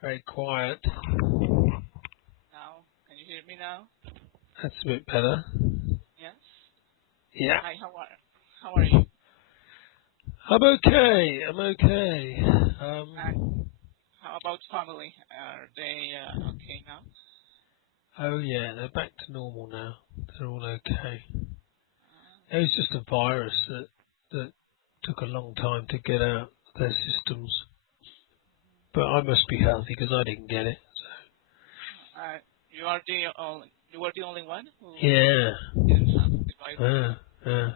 Very quiet. Now, can you hear me now? That's a bit better. Yes. Yeah. Hi, how are you? I'm okay. I'm okay. And how about family? Are they okay now? Oh yeah, they're back to normal now. They're all okay. It Okay. was just a virus that took a long time to get out of their systems. But I must be healthy because I didn't get it. You were the only one who So. Yeah. didn't have the virus. Yeah. Yeah.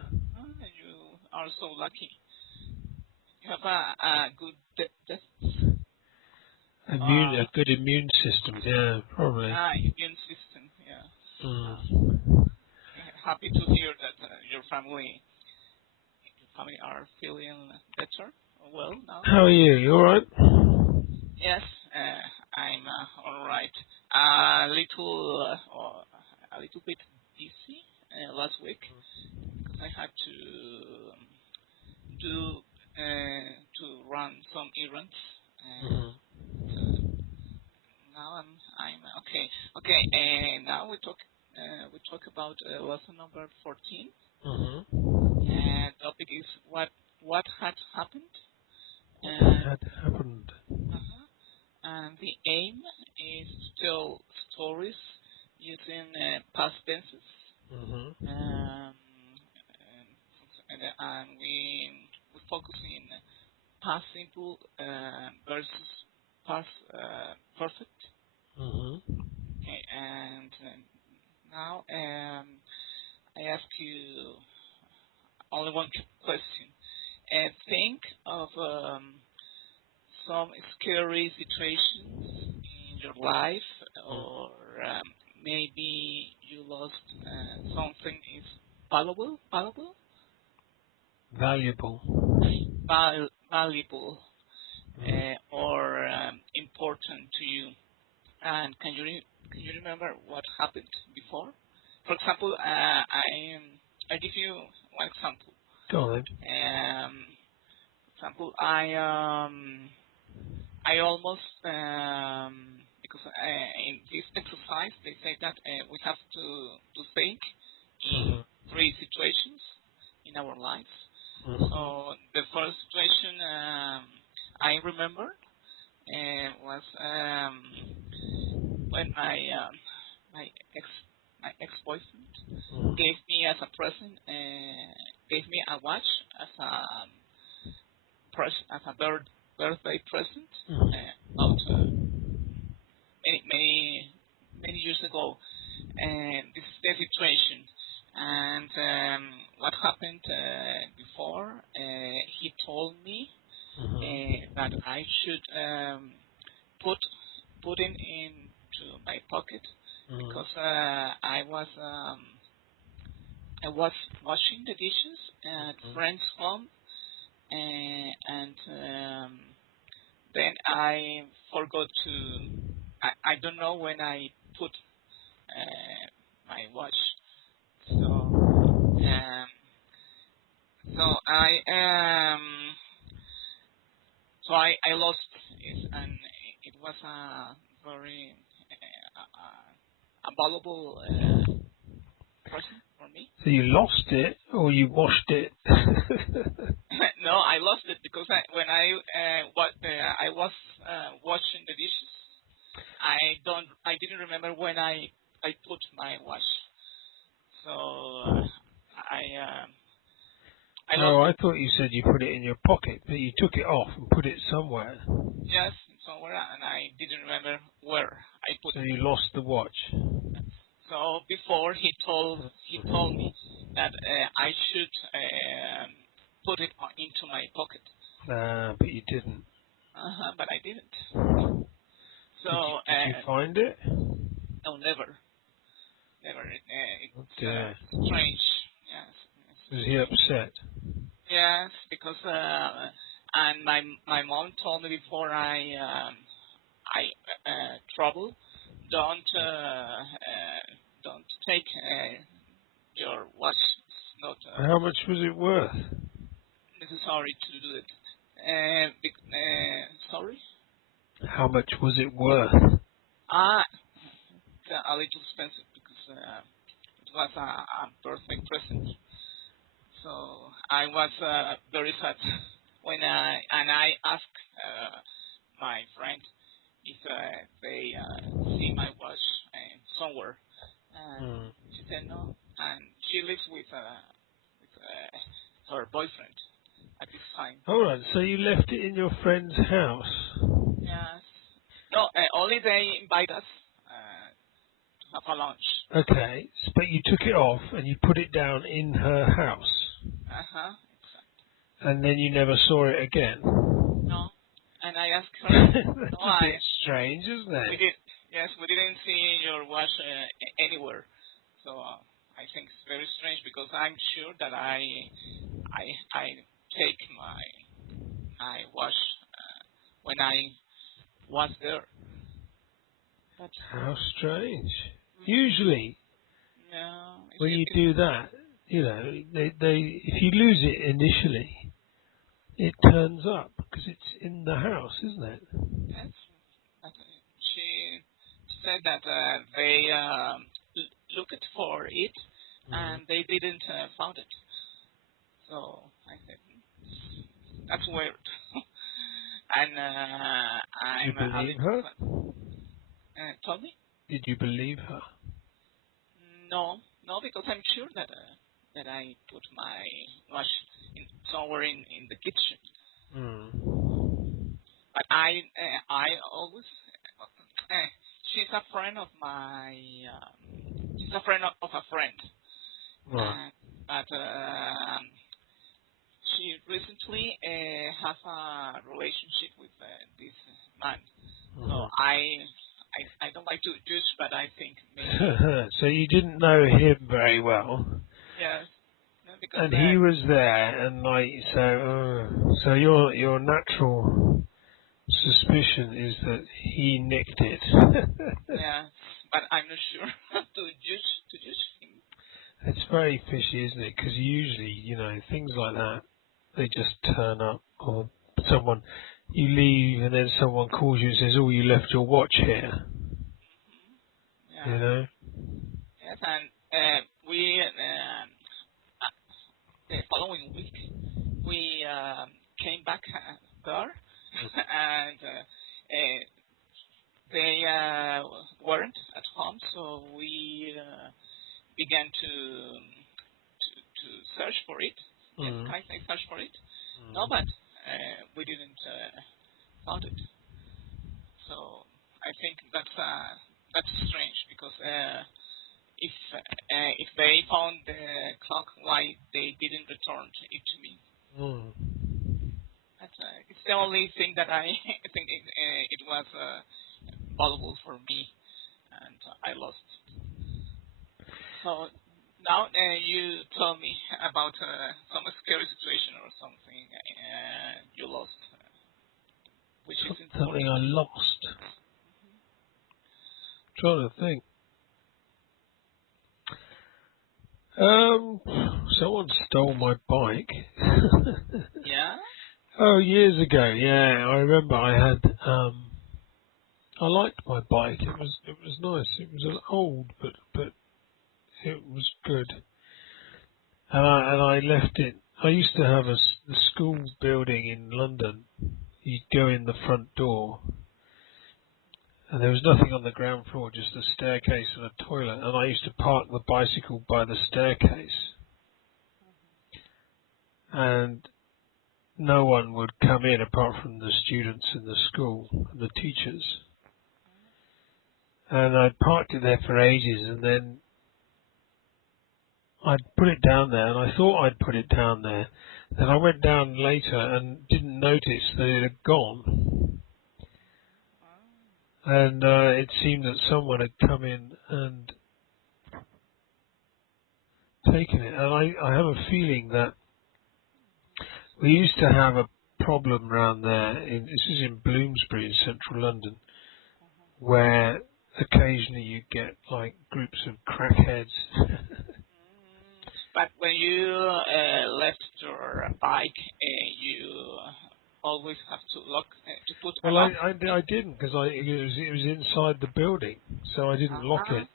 You are so lucky. You have a good test. A good immune system. Yeah, probably. Immune system. Yes. Mm. Happy to hear that your family are feeling better. Well now. How are you? You all right? Yes, I'm all right. A little bit busy last week because I had to run some errands. Mm-hmm. Now I'm okay. Okay, and now we talk about lesson number 14. Mm-hmm. And topic is what had happened. What And had happened? uh and the aim is to tell stories using past tenses. Mm-hmm. And we focus in past simple versus past perfect. Mm-hmm. Okay, and now I ask you only one question. Think of some scary situations in your life, or maybe you lost something is valuable, Valuable. valuable, Mm. or important to you. And can you remember what happened before? For example, I give you one example. Go on then. Example, I almost because in this exercise they say that we have to think in Mm-hmm. three situations in our lives. Mm-hmm. So the first situation I remember was when my ex my ex-boyfriend gave me as a present gave me a watch as a birthday present about many years ago, and this is the situation. And what happened before? He told me Mm-hmm. that I should put put it into my pocket because I was washing the dishes at friend's home, and then I forgot to. I don't know when I put my watch. So um, so I lost it, and it was a very valuable present for me. So you lost it or you washed it? No, I lost it because when I was washing the dishes, I didn't remember when I put my wash, so I lost Oh, I it. thought you said you put it in your pocket, but you took it off and put it somewhere. Yes, somewhere, and I didn't remember where I put So it. you lost the watch. So before he told me that I should put it into my pocket, But you didn't. but I didn't. So Did you find it? no, never. Never. Oh It's dear. strange. Yes. Was he upset? Yes, because and my mom told me before I travel, don't don't take your watch. It's not How much was it worth? necessary to do it. Sorry. How much was it worth? It's a little expensive because it was a birthday present. So I was very sad when I asked my friend if they see my watch somewhere, and Hmm. she said no, and she lives with her boyfriend at this time. All right, so you left it in your friend's house. Yes. No, only they invite us to have a lunch. Okay, but you took it off and you put it down in her house, Exactly. and then you never saw it again. No, and I asked her, no, That's a bit strange, isn't we it? did, yes, we didn't see your watch anywhere. So I think it's very strange because I'm sure that I take my watch when I was there. But How strange. mm, Usually, no, when you do that, if you lose it initially, it turns up because it's in the house, isn't it? yes, but, she said that they looked for it Mm. and they didn't found it. So I said, that's weird. And Did you I'm a believe little her? sad. Told me? Did you believe her? No, no, because I'm sure that I put my watch somewhere in the kitchen. Mm. But I always she's a friend of my she's a friend of a friend. Right. But she recently has a relationship with this man. So Mhm. I don't like to judge, but I think maybe So you didn't know him very well, yes, no, because and he was there, and so your natural suspicion is that he nicked it. yeah, but I'm not sure to judge him. It's very fishy, isn't it? Because usually, things like that, they just turn up, or someone, you leave, and then someone calls you and says, "Oh, you left your watch here." You Yeah, know. yes, and we the following week we came back there, and they weren't at home, so we began to search for it. Yes, Mm. can I say search for it? No, but Mm. we didn't found it. So I think that's strange because if they found the clock, why they didn't return it to me? Mm. That's it's the only thing that I think it was valuable for me, and I lost. So now you tell me about some scary situation or something you lost, which is Something I important. lost. Trying to think. Someone stole my bike. Yeah. Oh, years ago. Yeah, I remember I had. I liked my bike. It was nice. It was an old, but it was good. And I left it. I used to have the school building in London. You'd go in the front door, and there was nothing on the ground floor, just a staircase and a toilet. And I used to park the bicycle by the staircase, and no one would come in apart from the students in the school and the teachers. And I parked it there for ages, and then I'd put it down there, and I thought I'd put it down there. Then I went down later and didn't notice that it had gone. And it seemed that someone had come in and taken it. And I have a feeling that we used to have a problem round there. This is in Bloomsbury, in central London, where occasionally you get like groups of crackheads. But when you left your bike, you always have to lock to put a Well, lock. I didn't because it was inside the building, so I didn't lock Uh-huh. it.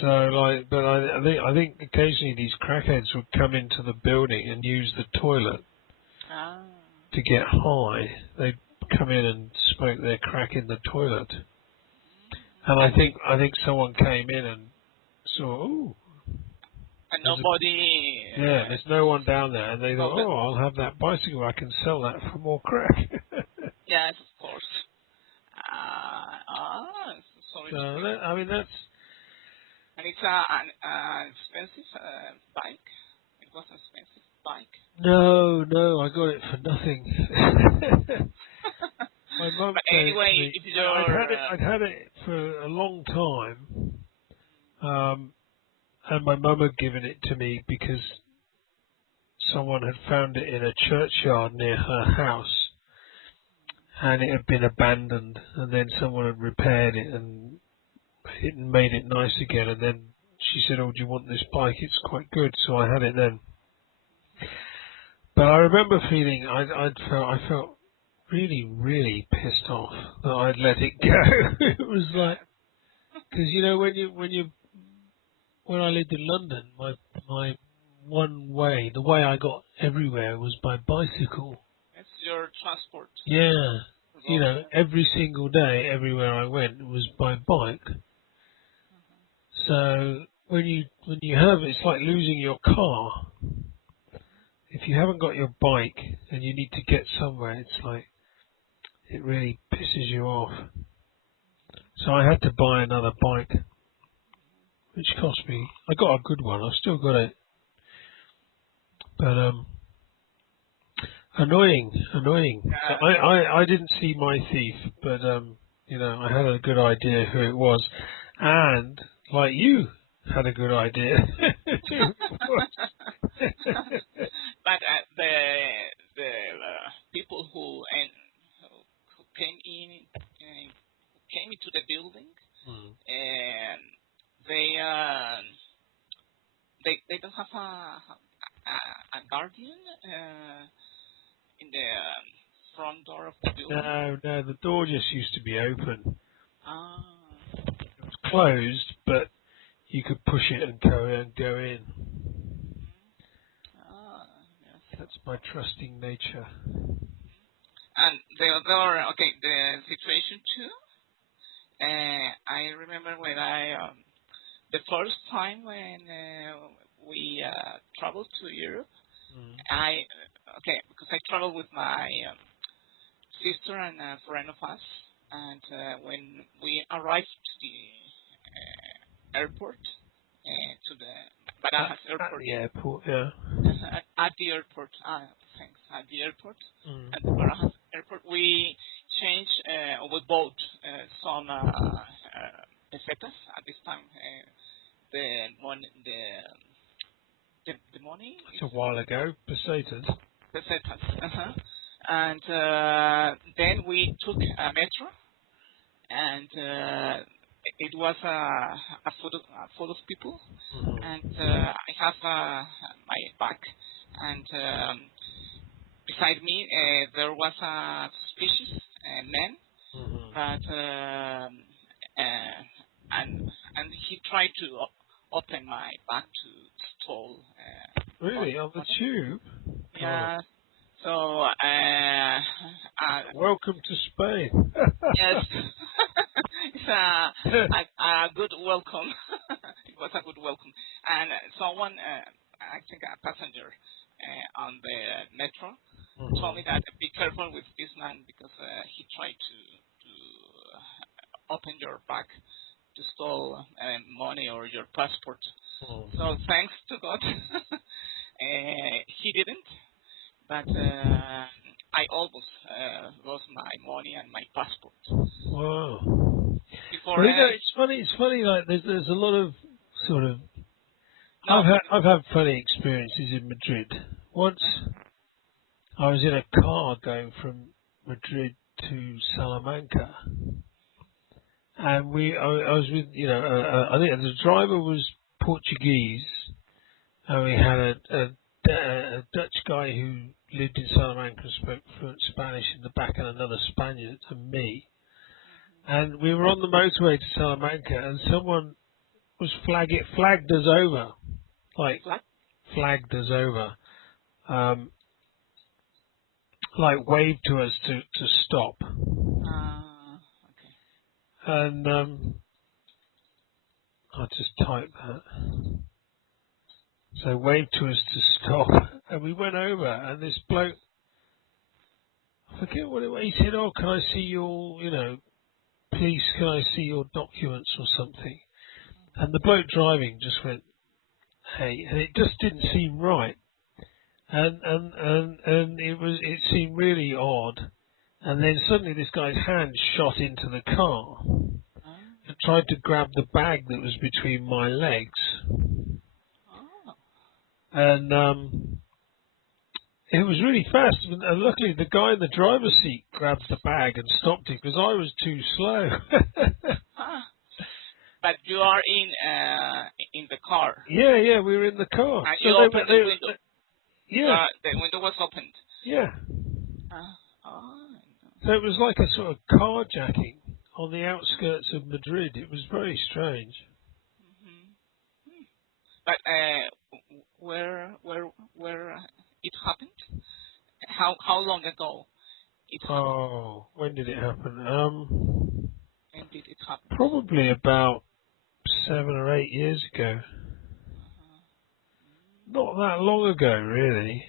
So like, but I think occasionally these crackheads would come into the building and use the toilet Ah. to get high. They'd come in and smoke their crack in the toilet. And I think someone came in and saw, ooh, And nobody. there's no one down there, and they thought, Well, oh, I'll have that bicycle, I can sell that for more crack. yes, of course. Sorry So to hear. I mean that's And it's an expensive bike. It was an expensive bike. no, I got it for nothing. My mum But gave it to anyway, me. if I'd had it for a long time, and my mum had given it to me because someone had found it in a churchyard near her house, and it had been abandoned, and then someone had repaired it and made it nice again, and then she said, "Oh, do you want this bike? It's quite good." So I had it then. But I remember feeling I felt really, really pissed off that I'd let it go. It was like, because when I lived in London, my one way, the way I got everywhere was by bicycle. it's your transport. Yeah, Option. every single day, everywhere I went was by bike. So when you have, it's like losing your car. If you haven't got your bike and you need to get somewhere, it's like it really pisses you off. So I had to buy another bike, which cost me. I got a good one. I've still got it, but annoying. I didn't see my thief, but I had a good idea who it was, and like you had a good idea who it was. But the people who came came into the building, Hmm. and they don't have a guardian in the front door of the building. No, the door just used to be open. Ah. It was closed, but you could push it and go in. Ah, yes. That's my trusting nature. And the other, okay, the situation too. I remember when the first time when we traveled to Europe, Mm. because I traveled with my sister and a friend of us, and when we arrived to the airport, to the Barajas At airport, the airport, yeah. at the airport, thanks, at the airport, Mm. at the Barajas airport, we changed, we bought some pesetas at this time. The money, the money It's a while ago. Pesetas. pesetas, and then we took a metro, and it was full of people, Mm-hmm. and I have my bag, and beside me there was a suspicious man, Mm-hmm. but and he tried to open my bag to stole Really? On the money. tube? God. Yeah. So Welcome to Spain. yes, it's a good welcome. It was a good welcome, and someone, I think a passenger on the metro, told me that be careful with this man because he tried to open your bag to steal money or your passport. Mm. So thanks to God, he didn't. But I almost lost my money and my passport. Wow. Before Well, it's funny. It's funny. Like there's a lot of sort of. no, I've had funny experiences in Madrid. Once I was in a car going from Madrid to Salamanca, and I was with I think the driver was Portuguese, and we had a a Dutch guy who lived in Salamanca and spoke fluent Spanish in the back, and another Spaniard and me. And we were on the motorway to Salamanca, and someone was flagged us over, like Flat? flagged us over, like waved to us to stop. Okay. And I'll just type that. So waved to us to stop, and we went over, and this bloke, I forget what it was, he said, "Oh, can I see your, please, can I see your documents or something?" And the bloke driving just went, "Hey," and it just didn't seem right, and it seemed really odd, and then suddenly this guy's hand shot into the car and tried to grab the bag that was between my legs. And it was really fast. And luckily, the guy in the driver's seat grabbed the bag and stopped it because I was too slow. But you are in the car. Yeah, we were in the car. And So you opened the window. Yeah. The window was opened. Yeah. So it was like a sort of carjacking on the outskirts of Madrid. It was very strange. But where it happened? How long ago it happened? Oh, when did it happen? When did it happen? Probably about 7 or 8 years ago. Not that long ago, really.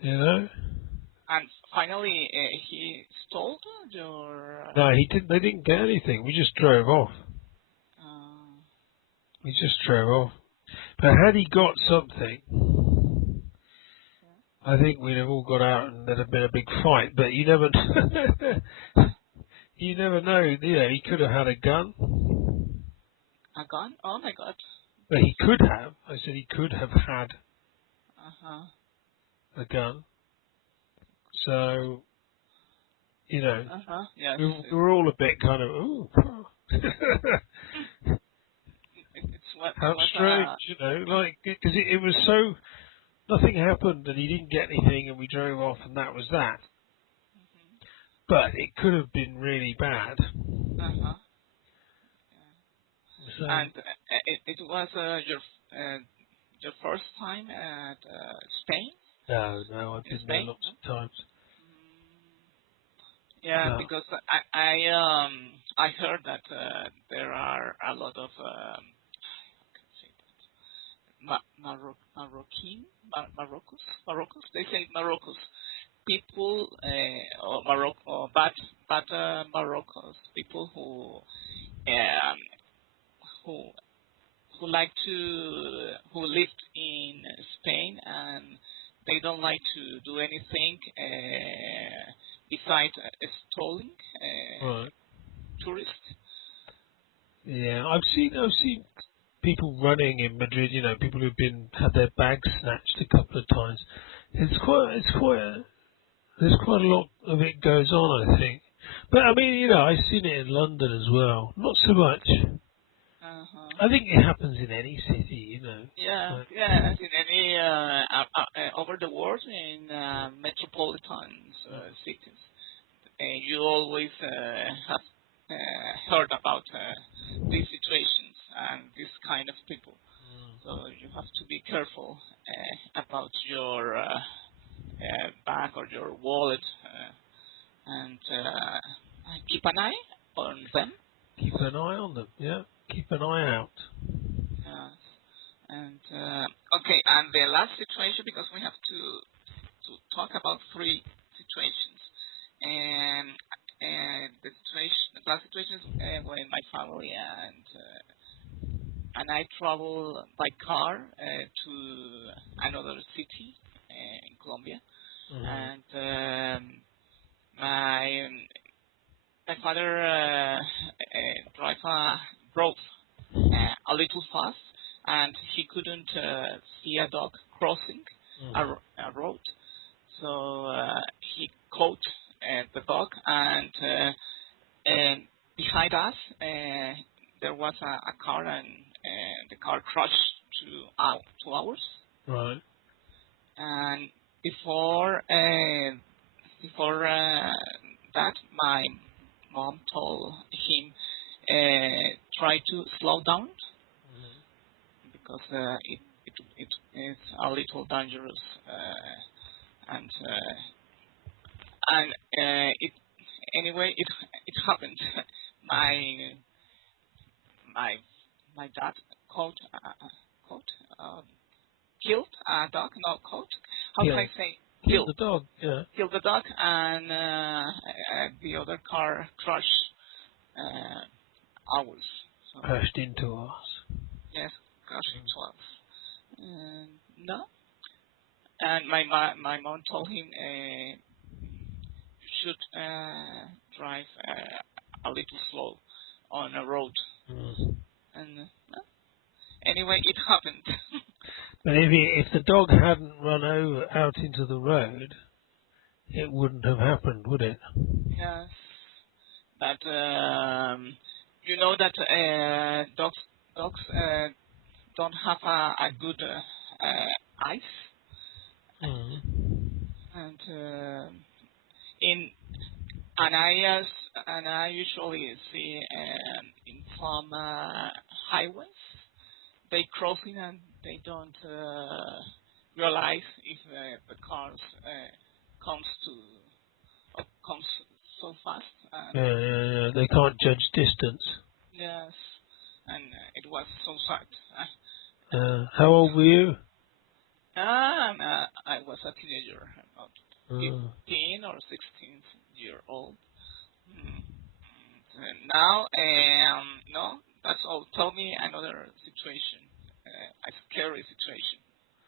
You know? And finally, he stole your. No, he didn't. They didn't get anything. We just drove off. We just drove off. But had he got something, I think we'd have all got out and there'd have been a big fight. But you never, you never know. He could have had a gun. A gun? Oh my God! But he could have. I said he could have had a gun. So, Yes. we were all a bit kind of, ooh. How strange, like, because it was so, nothing happened and he didn't get anything and we drove off and that was that. But it could have been really bad. So, And it was your first time at Spain? No, I've been there lots of times. Yeah, No. because I heard that there are a lot of how can I say that? Moroccans. They say Moroccans. People or Morocco, bad Moroccans. People who like who lived in Spain and they don't like to do anything besides stealing Right. tourists. Yeah, I've seen people running in Madrid. People who've had their bags snatched a couple of times. There's quite a lot of it goes on, I think. But I mean, I've seen it in London as well. Not so much. I think it happens in any city, Yeah, Like, as in any over the world in metropolitan cities, you always have heard about these situations and this kind of people. So you have to be careful about your bag or your wallet and keep an eye on them. keep an eye on them. Yeah, keep an eye out. Yes. And okay, and the last situation, because we have to talk about three situations, and the last situation is when my family and I travel by car to another city in Colombia, and my father drove a little fast, and he couldn't see a dog crossing a road. So he caught the dog, and behind us there was a car, and the car crashed 2 hours. before that, my mom told him try to slow down because it is a little dangerous, and it anyway it happened. my my dad killed a dog, not caught. How can I say? Killed the dog, yeah. Killed the dog, and the other car crashed ours. So, Crashed into us. yes, crashed into us. No, and my mom told him you should drive a little slow on a road, and anyway, it happened. But if the dog hadn't run out into the road, it wouldn't have happened, would it? Yes, but you know that dogs don't have a good eyes, and I usually see in some highways they crossing and they don't realize if the cars comes so fast. Yeah. They can't judge distance. Yes, and it was so sad. How old were you? I was a teenager, about 15 or 16-year-old. Now, no, that's all. Tell me another situation, a scary situation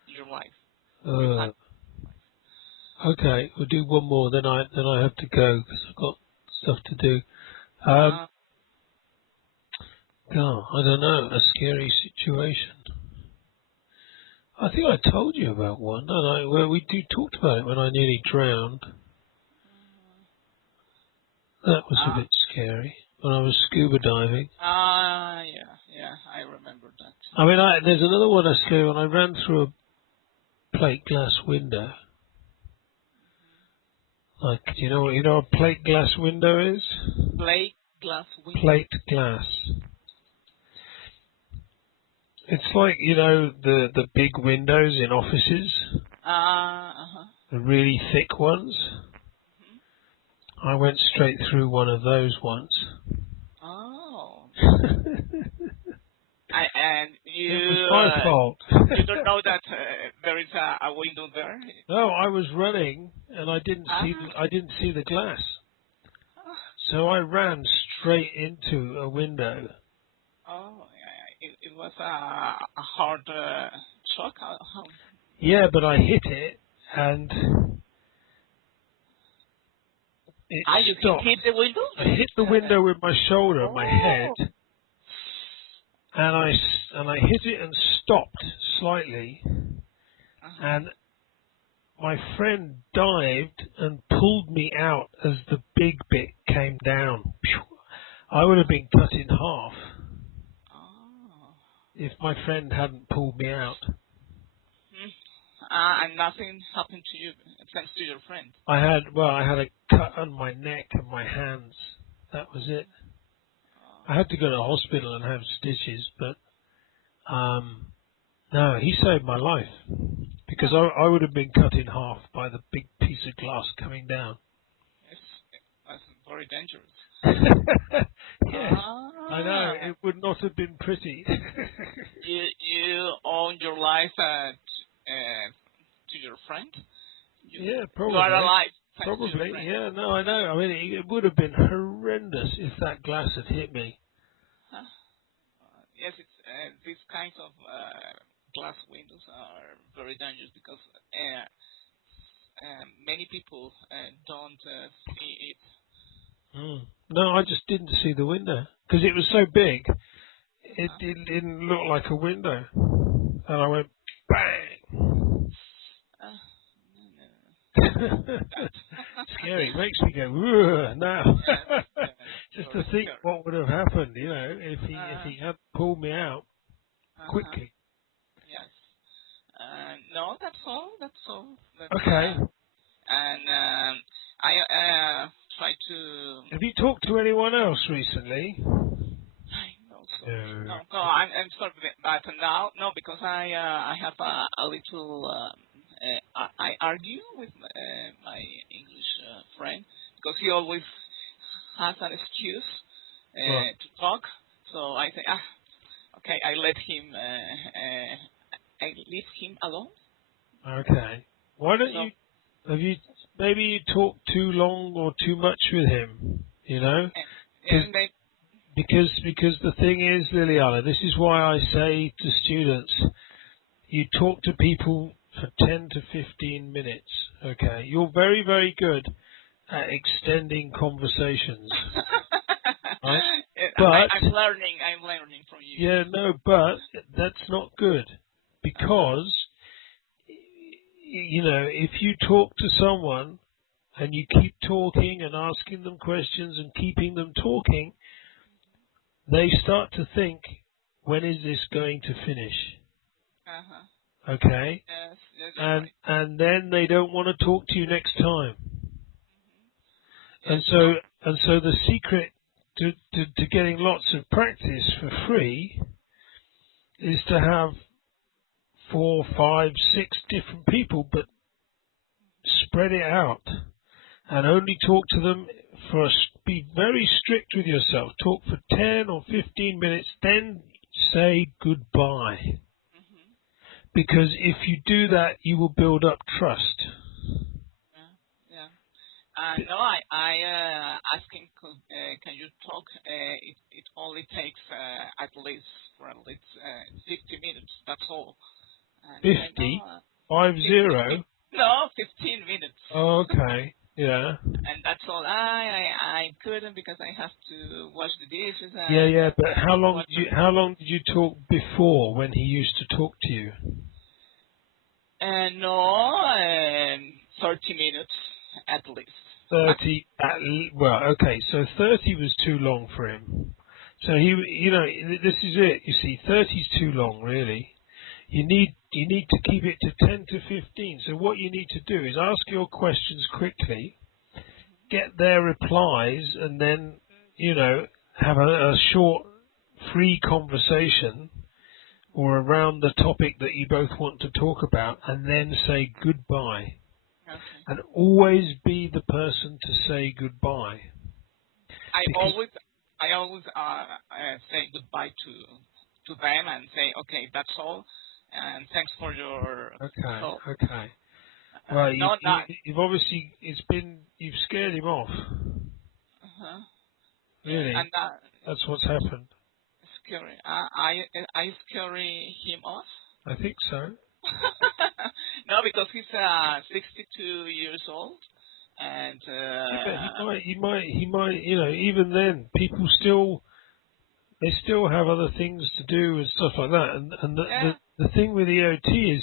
in your life. Okay, we'll do one more. Then I have to go because I've got stuff to do. God, I don't know. A scary situation. I think I told you about one, don't I? Where we talked about it when I nearly drowned. That was a bit scary when I was scuba diving. Yeah, I remember that. I mean, there's another one that's scary when I ran through a plate glass window. Like, do you know what a plate glass window is? Plate glass window. Plate glass. It's like, the big windows in offices. The really thick ones. I went straight through one of those once. Oh. It was my fault. You don't know that there is a window there? No, I was running and I didn't see the glass. So I ran straight into a window. Oh, it was a hard shock. Yeah, but I hit it and it stopped. You hit the window? I hit the window with my shoulder, my head, and I hit it and stopped slightly, and my friend dived and pulled me out as the big bit came down. I would have been cut in half if my friend hadn't pulled me out. And nothing happened to you thanks to your friend? I had a cut on my neck and my hands. That was it. I had to go to the hospital and have stitches, but no, he saved my life because I would have been cut in half by the big piece of glass coming down. Yes, that's very dangerous. Yes, I know. It would not have been pretty. You owned your life to your friend? Yeah, probably. You are alive. Probably, yeah. No, I know. I mean, it would have been horrendous if that glass had hit me. Yes, it's these kinds of glass windows are very dangerous because many people don't see it. No, I just didn't see the window because it was so big. It didn't look like a window, and I went bang. Scary. It makes me go now. Just to think what would have happened, if he had pulled me out quickly. Yes. No, that's all. Okay. And try to. Have you talked to anyone else recently? No, sorry. No. No, I'm sorry, but now, no, because I have a little, I argue with my English friend, because he always has an excuse Right. to talk, so I say, okay, I leave him alone. Okay. Why don't So, you? Have you? Maybe you talked too long or too much with him. You know, and they, because the thing is, Liliana, this is why I say to students, you talk to people for 10 to 15 minutes. Okay, you're very, very good at extending conversations, right? But I'm learning from you. yeah, no, but that's not good because you know, if you talk to someone and you keep talking and asking them questions and keeping them talking, they start to think, when is this going to finish? Okay? Yes, you're right. And then they don't want to talk to you next time. Yes, And so the secret to getting lots of practice for free is to have 4, 5, 6 different people, but spread it out and only talk to them be very strict with yourself. Talk for 10 or 15 minutes, then say goodbye. Because if you do that, you will build up trust. yeah. No, I asking, can you talk? It only takes at least 50 minutes. That's all. And 50? no, 50? no, 15 minutes. Okay, yeah. And that's all. I couldn't because I have to wash the dishes Yeah, and but how long water. did you talk before when he used to talk to you? No, 30 minutes at least. 30 well, okay, so 30 was too long for him. So this is it. You see, 30 is too long, really. You need to keep it to 10 to 15. So what you need to do is ask your questions quickly, get their replies, and then have a short, free conversation or around the topic that you both want to talk about, and then say goodbye. Okay. And always be the person to say goodbye. I Because always say goodbye to them and say, okay, that's all, and thanks for your help. okay. Well, No, not. you've obviously you've scared him off. Uh-huh. Yeah, Really, and that that's what's happened. scary. I scary him off. I think so. No, because he's 62 years old, and Yeah, but he might. Even then, people still have other things to do and stuff like that. And yeah, the thing with EOT is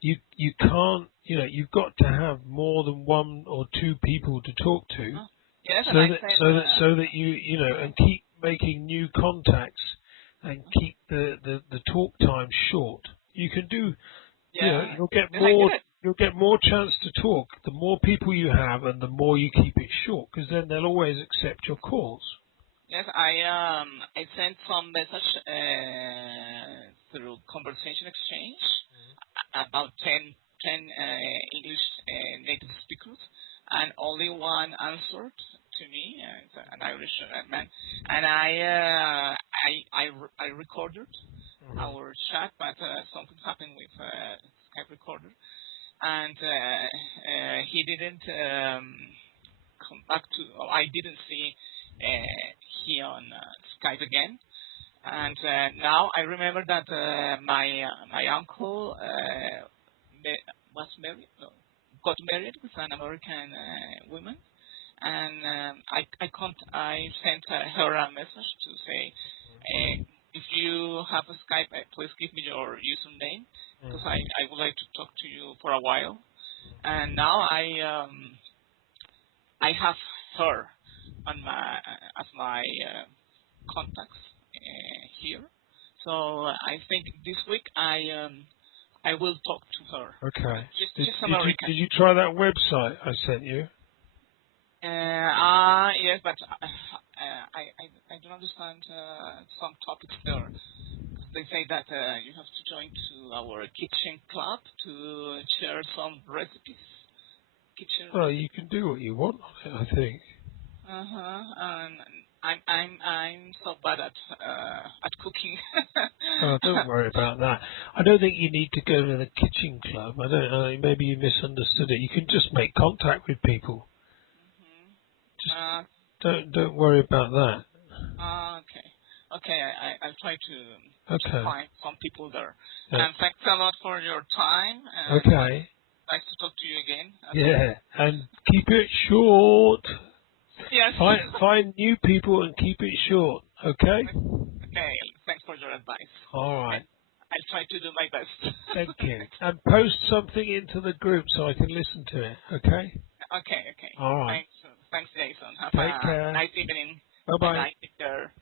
you can't. You've got to have more than one or two people to talk to, yes, and so I that said, and keep making new contacts and keep the talk time short. You can do. yeah, You'll get yes, I did more. it. You'll get more chance to talk the more people you have, and the more you keep it short, because then they'll always accept your calls. Yes, I sent some message through conversation exchange about 10 English native speakers, and only one answered to me, an Irish man, and I recorded Hmm. our chat, but something happened with Skype recorder, and he didn't come back to. I didn't see he on Skype again. And now I remember that my uncle was married, no, got married with an American woman, and I sent her a message to say, if you have a Skype, please give me your username because I would like to talk to you for a while. And now I have her on my as my contacts here. So I think this week I will talk to her. Okay. She's American. Did you try that website I sent you? Yes, but I don't understand some topics there. They say that you have to join to our kitchen club to share some recipes, kitchen Well, you recipes. can do what you want on it, I think. And I'm so bad at cooking. Oh, don't worry about that. I don't think you need to go to the kitchen club. I don't know. Maybe you misunderstood it. You can just make contact with people. Mhm. Just uh, don't worry about that. okay, okay. I'll try to Okay. find some people there. Yeah. And thanks a lot for your time. And Okay. nice to talk to you again. Okay. Yeah. And keep it short. Yes. Find new people and keep it short. Okay. Okay. Thanks for your advice. All right. I'll try to do my best. Thank you. And post something into the group so I can listen to it. Okay. Okay. Okay. All right. Thanks. Thanks, Jason. Have Take a care. nice evening. Bye Bye bye. bye. Take care.